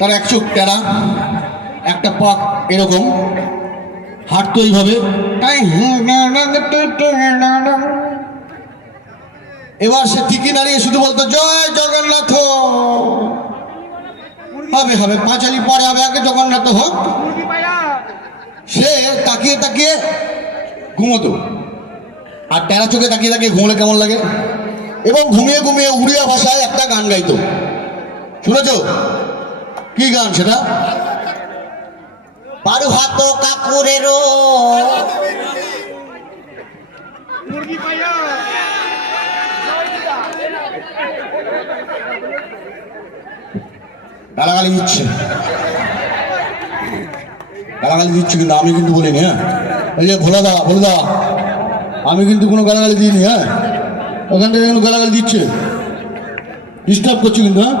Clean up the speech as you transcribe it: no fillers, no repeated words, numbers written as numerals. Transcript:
তার এক চোখ টেরা, একটা পাক এরকম, হাঁটতো এইভাবে। এবার সে ঠিকই দাঁড়িয়ে শুধু বলতো জয় জগন্নাথ। হবে হবে, পাঁচালি পরে হবে, আগে জগন্নাথ হোক। সে তাকিয়ে তাকিয়ে ঘুমোতো, আর টেরা চোখে তাকিয়ে তাকিয়ে ঘুমলে কেমন লাগে। এবং ঘুমিয়ে ঘুমিয়ে উড়িয়া ভাষায় একটা গান গাইতো, শুনেছ? কি গান সেটা? পারু হাত কাকুরেরও গালাগালি দিচ্ছে, গালাগালি দিচ্ছে, কিন্তু আমি কিন্তু বলিনি। হ্যাঁ, এই যে ভোলা দা, আমি কিন্তু কোনো গালাগালি দিইনি। হ্যাঁ, ওখান থেকে কিন্তু গালাগালি দিচ্ছে, ডিস্টার্ব করছি কিন্তু। হ্যাঁ,